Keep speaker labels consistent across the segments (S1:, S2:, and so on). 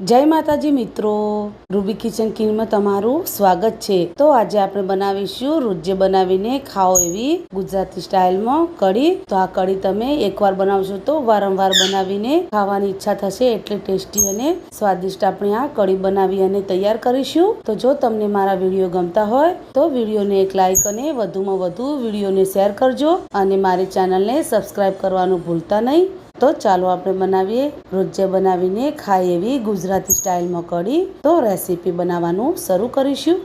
S1: જય માતાજી મિત્રો. રૂબી કિચન કિંગમાં તમારું સ્વાગત છે. તો આજે આપણે બનાવીશું રોજે બનાવીને ખાઓ એવી ગુજરાતી સ્ટાઇલમાં કઢી. તો આ કઢી તમે એકવાર બનાવશો તો વારંવાર બનાવીને ખાવાની ઈચ્છા થશે એટલે ટેસ્ટી અને સ્વાદિષ્ટ આપણે આ કઢી બનાવી અને તૈયાર કરીશું. તો જો તમને મારા વીડિયો ગમતા હોય તો વિડીયોને એક લાઇક અને વધુમાં વધુ વિડીયોને શેર કરજો અને મારી ચેનલને સબસ્ક્રાઈબ કરવાનું ભૂલતા નહીં. તો ચાલો આપણે બનાવીએ રોજે બનાવીને ખાય એવી ગુજરાતી સ્ટાઇલમાં કઢી. તો રેસીપી બનાવવાનું શરૂ કરીશું.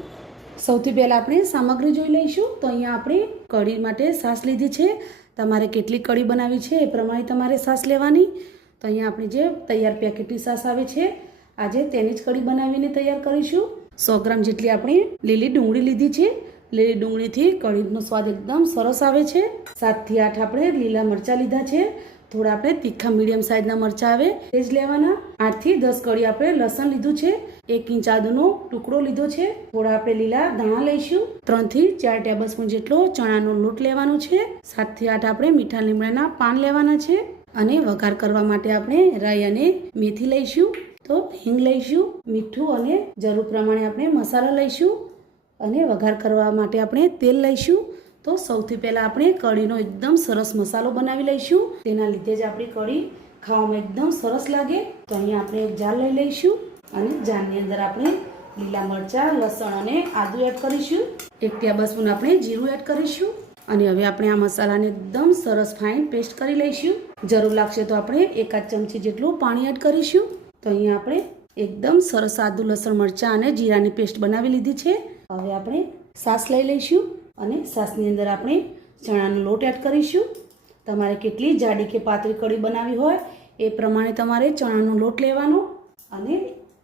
S1: સૌથી પહેલાં આપણે સામગ્રી જોઈ લઈશું. તો અહીંયા આપણે કઢી માટે સાસ લીધી છે. તમારે કેટલી કઢી બનાવી છે એ પ્રમાણે તમારે સાસ લેવાની. તો અહીંયા આપણે જે તૈયાર પેકેટની સાસ આવે છે, આજે તેની જ કઢી બનાવીને તૈયાર કરીશું. સો ગ્રામ જેટલી આપણે લીલી ડુંગળી લીધી છે. લીલી ડુંગળીથી કઢીનો સ્વાદ એકદમ સરસ આવે છે. સાતથી આઠ આપણે લીલા મરચાં લીધા છે. થોડા આપણે તીખા મીડિયમ સાઇઝના મરચાં આવે. એ જ લેવાના. આઠથી દસ કળી આપણે લસણ લીધું છે. એક ઇંચ આદુનો ટુકડો લીધો છે. થોડા આપણે લીલા ધાણા લઈશું. ત્રણથી ચાર ટેબલ સ્પૂન જેટલો ચણાનો લોટ લેવાનો છે. સાતથી આઠ આપણે મીઠા લીમડાના પાન લેવાના છે. અને વઘાર કરવા માટે આપણે રાઈ અને મેથી લઈશું. તો હિંગ લઈશું, મીઠું અને જરૂર પ્રમાણે આપણે મસાલા લઈશું. અને વઘાર કરવા માટે આપણે તેલ લઈશું. તો સૌથી પહેલાં આપણે કઢીનો એકદમ સરસ મસાલો બનાવી લઈશું. તેના લીધે જ આપણી કઢી ખાવામાં એકદમ સરસ લાગે. તો અહીંયા આપણે એક જાર લઈ લઈશું અને જારની અંદર આપણે લીલા મરચાં, લસણ અને આદુ એડ કરીશું. એક ટેબલ સ્પૂન આપણે જીરું એડ કરીશું અને હવે આપણે આ મસાલાને એકદમ સરસ ફાઇન પેસ્ટ કરી લઈશું. જરૂર લાગશે તો આપણે એકાદ ચમચી જેટલું પાણી એડ કરીશું. તો અહીંયા આપણે એકદમ સરસ આદુ, લસણ, મરચાં અને જીરાની પેસ્ટ બનાવી લીધી છે. હવે આપણે સાસ લઈ લઈશું. અને સાસની અંદર આપણે ચણાનો લોટ એડ કરીશું. તમારે કેટલી જાડી કે પાતળી કઢી બનાવી હોય એ પ્રમાણે તમારે ચણાનો લોટ લેવાનો અને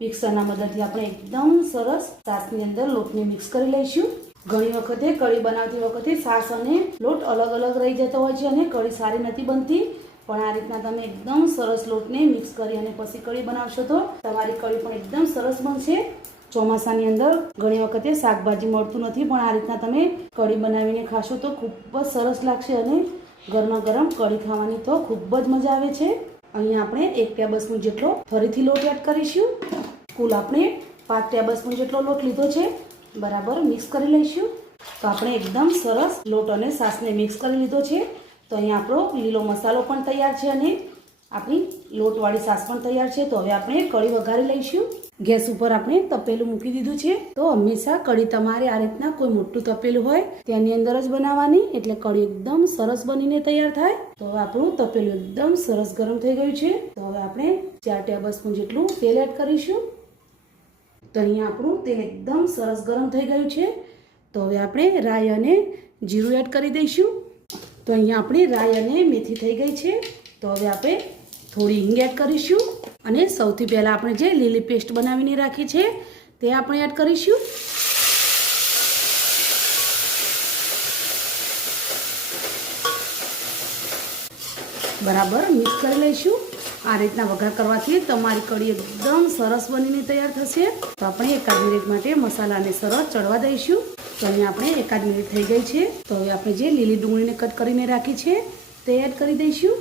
S1: મિક્સરના મદદથી આપણે એકદમ સરસ સાસની અંદર લોટને મિક્સ કરી લઈશું. ઘણી વખતે કઢી બનાવતી વખતે સાસ અને લોટ અલગ અલગ રહી જતો હોય છે અને કઢી સારી નથી બનતી. પણ આ રીતના તમે એકદમ સરસ લોટને મિક્સ કરી અને પછી કઢી બનાવશો તો તમારી કઢી પણ એકદમ સરસ બનશે. ચોમાસાની અંદર ઘણી વખતે શાકભાજી મળતું નથી, પણ આ રીતના તમે કઢી બનાવીને ખાશો તો ખૂબ જ સરસ લાગશે અને ગરમા ગરમ કઢી ખાવાની તો ખૂબ જ મજા આવે છે. અહીંયા આપણે એક ટેબલ જેટલો ફરીથી લોટ એડ કરીશું. કુલ આપણે પાંચ ટેબલ સ્પૂન જેટલો લોટ લીધો છે, બરાબર મિક્સ કરી લઈશું. તો આપણે એકદમ સરસ લોટ અને સાસને મિક્સ કરી લીધો છે. તો અહીંયા આપણો લીલો મસાલો પણ તૈયાર છે અને આપણી લોટવાળી સાસ પણ તૈયાર છે, તો હવે આપણે કઢી વઘારી લઈશું. ગેસ ઉપર આપણે તપેલું મૂકી દીધું છે. તો હંમેશા કઢી તમારે આ રીતના કોઈ મોટું તપેલું હોય, તેની અંદર જ બનાવવાની, એટલે કઢી એકદમ સરસ બનીને તૈયાર થાય. તો હવે આપણું તપેલું એકદમ સરસ ગરમ થઈ ગયું છે. તો હવે આપણે ચાર ટેબલ સ્પૂન જેટલું તેલ એડ કરીશું. તો અહીંયા આપણું તેલ એકદમ સરસ ગરમ થઈ ગયું છે. તો હવે આપણે રાઈ અને જીરું એડ કરી દઈશું. તો અહીંયા આપણી રાઈ અને મેથી થઈ ગઈ છે. તો હવે આપણે થોડી હિંગ એડ કરીશું અને સૌથી પહેલાં આપણે જે લીલી પેસ્ટ બનાવીને રાખી છે, તે આપણે એડ કરીશું. બરાબર મિક્સ કરી લઈશું. આ રીતના વઘાર કરવાથી તમારી કઢી એકદમ સરસ બનીને તૈયાર થશે. તો આપણે એકાદ મિનિટ માટે મસાલાને સરસ ચડવા દઈશું. તો અહીંયા આપણે એકાદ મિનિટ થઈ ગઈ છે. તો હવે આપણે જે લીલી ડુંગળીને કટ કરીને રાખી છે, તે એડ કરી દઈશું.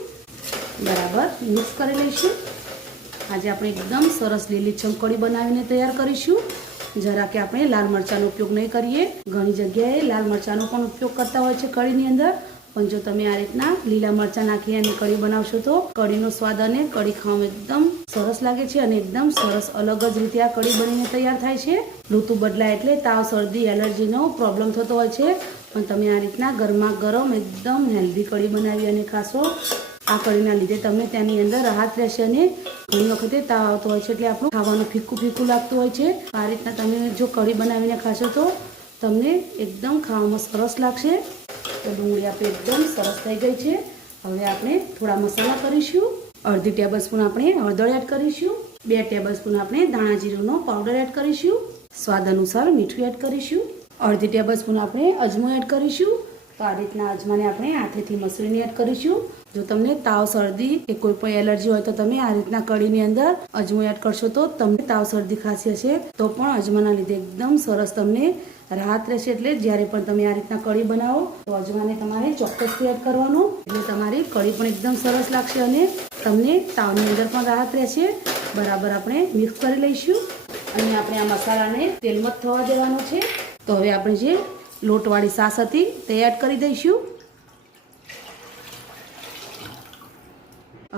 S1: બરાબર મિક્સ કરી લઈશું. આજે આપણે એકદમ સરસ લીલી ચમકડી બનાવીને તૈયાર કરીશું. જરા કે આપણે લાલ મરચાંનો ઉપયોગ નહીં કરીએ. ઘણી જગ્યાએ લાલ મરચાંનો પણ ઉપયોગ કરતા હોય છે કઢીની અંદર. પણ જો તમે આ રીતના લીલા મરચાં નાખી અને કઢી બનાવશો તો કઢીનો સ્વાદ અને કઢી ખાવામાં એકદમ સરસ લાગે છે અને એકદમ સરસ અલગ જ રીતે આ કઢી બનીને તૈયાર થાય છે. ઋતુ બદલાય એટલે તાવ, શરદી, એલર્જીનો પ્રોબ્લેમ થતો હોય છે. પણ તમે આ રીતના ગરમા ગરમ એકદમ હેલ્ધી કઢી બનાવી અને ખાશો. આ કઢીના લીધે તમને તેની અંદર રાહત રહેશે અને ઘણી વખતે તાવ આવતો હોય છે એટલે આપણું ખાવાનું ફીકું ફીકું લાગતું હોય છે. આ રીતના તમે જો કઢી બનાવીને ખાશો તો તમને એકદમ ખાવામાં સરસ લાગશે. તો ડુંગળી આપણે એકદમ સરસ થઈ ગઈ છે. હવે આપણે થોડા મસાલા કરીશું. અડધી ટેબલ સ્પૂન આપણે હળદર એડ કરીશું. બે ટેબલ સ્પૂન આપણે ધાણા જીરુંનો પાવડર એડ કરીશું. સ્વાદ અનુસાર મીઠું એડ કરીશું. અડધી ટેબલ સ્પૂન આપણે અજમો એડ કરીશું. તો આ રીતના અજમાને આપણે હાથેથી મસળીને એડ કરીશું. જો તમને તાવ, શરદી કે કોઈ પણ એલર્જી હોય તો તમે આ રીતના કઢીની અંદર અજમો એડ કરશો તો તમને તાવ, શરદી ખાંસી હશે તો પણ અજમાના લીધે એકદમ સરસ તમને રાહત રહેશે. એટલે જ્યારે પણ તમે આ રીતના કઢી બનાવો તો અજમાને તમારે ચોક્કસથી એડ કરવાનો. એટલે તમારી કઢી પણ એકદમ સરસ લાગશે અને તમને તાવની અંદર પણ રાહત રહેશે. બરાબર આપણે મિક્સ કરી લઈશું. અને આપણે આ મસાલાને તેલમાં થવા દેવાનો છે. તો હવે આપણે જે લોટવાળી સાસ હતી, તે એડ કરી દઈશું.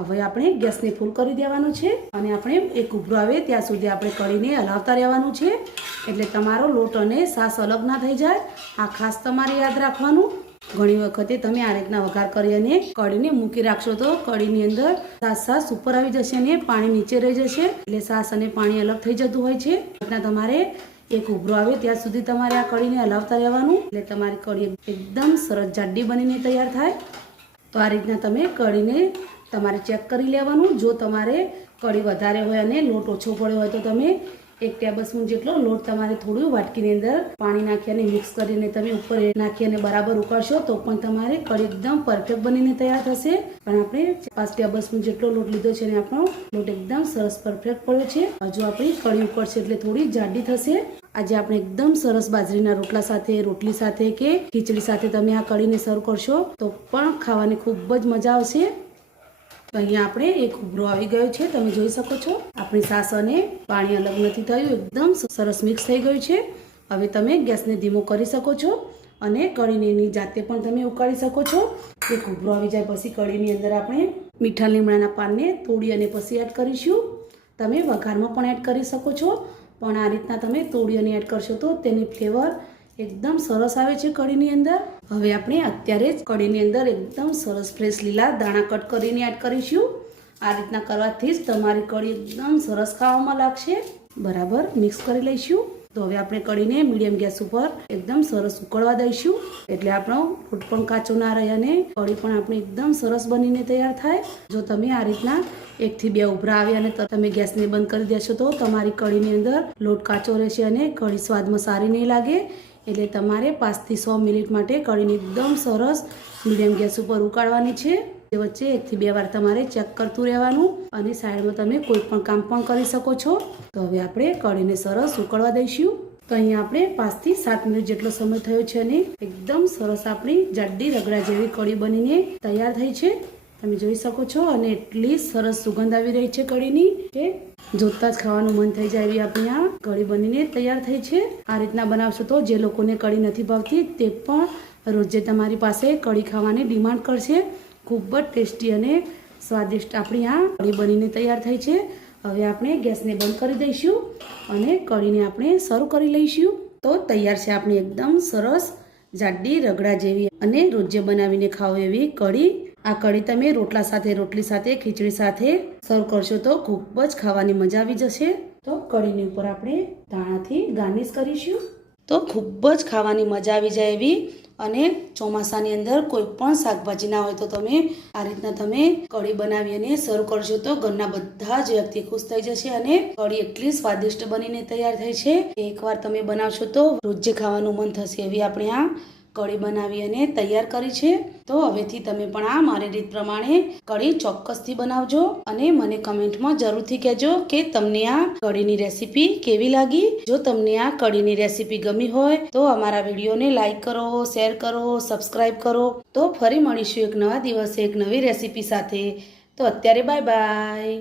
S1: હવે આપણે ગેસને ફૂલ કરી દેવાનું છે અને આપણે એક ઉભરો આવે ત્યાં સુધી આપણે કઢીને હલાવતા રહેવાનું છે. એટલે તમારો લોટ અને સાસ અલગ ના થઈ જાય. આ ખાસ તમારે યાદ રાખવાનું. ઘણી વખતે તમે આ રીતના વઘાર કરી અને કઢીને મૂકી રાખશો તો કઢીની અંદર સાસ સાસ ઉપર આવી જશે અને પાણી નીચે રહી જશે. એટલે સાસ અને પાણી અલગ થઈ જતું હોય છે. રીતના તમારે એક ઉભરો આવે ત્યાં સુધી તમારે આ કઢીને હલાવતા રહેવાનું. એટલે તમારી કઢી એકદમ સરસ જાડી બનીને તૈયાર થાય. તો આ રીતના તમે કઢીને તમારે ચેક કરી લેવાનું. જો તમારે કઢી વધારે હોય અને લોટ ઓછો પડ્યો હોય તો તમે એક ટેબલ સ્પૂન જેટલો લોટ તમારે થોડું વાટકીની અંદર પાણી નાખી અને મિક્સ કરીને તમે ઉપર નાખી અને બરાબર ઉકાળશો તો પણ તમારે કઢી એકદમ પરફેક્ટ બનીને તૈયાર થશે. પણ આપણે પાંચ ટેબલ સ્પૂન જેટલો લોટ લીધો છે અને આપણો લોટ એકદમ સરસ પરફેક્ટ પડ્યો છે. હજુ આપણી કઢી ઉકળશે એટલે થોડી જાડી થશે. આજે આપણે એકદમ સરસ બાજરીના રોટલા સાથે, રોટલી સાથે કે ખીચડી સાથે તમે આ કઢીને સર્વ કરશો, તો પણ ખાવાની ખૂબ જ મજા આવશે. તો અહીંયા આપણે એક ઉભરો આવી ગયો છે, તમે જોઈ શકો છો. આપણી સાસ અને પાણી અલગ નથી થયું, એકદમ સરસ મિક્સ થઈ ગયું છે. હવે તમે ગેસને ધીમો કરી શકો છો અને કઢીને એની જાતે પણ તમે ઉકાળી શકો છો. એક ઉભરો આવી જાય પછી કઢીની અંદર આપણે મીઠા લીમડાના પાનને તોડી અને પછી એડ કરીશું. તમે વઘારમાં પણ એડ કરી શકો છો. પણ આ રીતના તમે તોડી એડ કરશો તો તેની ફ્લેવર એકદમ સરસ આવે છે કઢીની અંદર. હવે આપણે અત્યારે જ કઢીની અંદર એકદમ સરસ ફ્રેશ લીલા દાણા કટ કરીને એડ કરીશું. આ રીતના કરવાથી જ તમારી કઢી એકદમ સરસ ખાવામાં લાગશે. બરાબર મિક્સ કરી લઈશું. તો હવે આપણે કઢીને મીડિયમ ગેસ ઉપર એકદમ સરસ ઉકળવા દઈશું. એટલે આપણો ફૂટ પણ કાચો ના રહે અને કઢી પણ આપણે એકદમ સરસ બનીને તૈયાર થાય. જો તમે આ રીતના એકથી બે ઉભરા આવે અને તમે ગેસને બંધ કરી દેશો તો તમારી કઢીની અંદર લોટ કાચો રહેશે અને કઢી સ્વાદમાં સારી નહીં લાગે. એટલે તમારે પાંચથી સો મિનિટ માટે કઢીને એકદમ સરસ મીડિયમ ગેસ ઉપર ઉકાળવાની છે. વચ્ચે એકથી બે વાર તમારે ચેક કરતું રહેવાનું અને સાઈડમાં તમે કોઈ પણ કામ પણ કરી શકો છો. તો હવે આપણે કઢીને સરસ ઉકળવા દઈશું. તો અહીંયા આપણે પાંચથી સાત મિનિટ જેટલો સમય થયો છે અને એકદમ સરસ આપણી જાડી રગડા જેવી કઢી બનીને તૈયાર થઈ છે. તમે જોઈ શકો છો અને એટલી સરસ સુગંધ આવી રહી છે કઢીની કે જોતા જ ખાવાનું મન થઈ જાય એવી આપણી આ કઢી બનીને તૈયાર થઈ છે. આ રીતના બનાવશો તો જે લોકોને કઢી નથી ભાવતી તે પણ રોજે તમારી પાસે કઢી ખાવાની ડિમાન્ડ કરશે. ખૂબ જ ટેસ્ટી અને સ્વાદિષ્ટ આપણી આ કઢી બનીને તૈયાર થઈ છે. હવે આપણે ગેસને બંધ કરી દઈશું અને કઢીને આપણે સર્વ કરી લઈશું. તો તૈયાર છે આપણી એકદમ સરસ જાડી રગડા જેવી અને રોજે બનાવીને ખાઓ એવી કઢી. આ કઢી તમે રોટલા સાથે, રોટલી સાથે, ખીચડી સાથે સર્વ કરશો તો ખૂબ જ ખાવાની મજા આવી જશે. તો કઢીની ઉપર આપણે ધાણાથી ગાર્નિશ કરીશું. તો ખૂબ જ ખાવાની મજા આવી જાય એવી અને ચોમાસાની અંદર કોઈ પણ શાકભાજી ના હોય તો તમે આ રીતના તમે કઢી બનાવી અને સર્વ કરશો તો ઘરના બધા જ વ્યક્તિ ખુશ થઈ જશે અને કઢી એટલી સ્વાદિષ્ટ બનીને તૈયાર થઈ છે. એકવાર તમે બનાવશો તો રોજે ખાવાનું મન થશે એવી આપણે આ કઢી બનાવી અને તૈયાર કરી છે. તો હવેથી તમે પણ આ મારી રીત પ્રમાણે કઢી ચોક્કસથી બનાવજો અને મને કમેન્ટમાં જરૂરથી કહેજો કે તમને આ કઢીની રેસીપી કેવી લાગી. જો તમને આ કઢીની રેસીપી ગમી હોય તો અમારા વિડીયોને લાઈક કરો, શેર કરો સબસ્ક્રાઈબ કરો. તો ફરી મળીશું એક નવા દિવસે એક નવી રેસીપી સાથે. તો અત્યારે બાય બાય.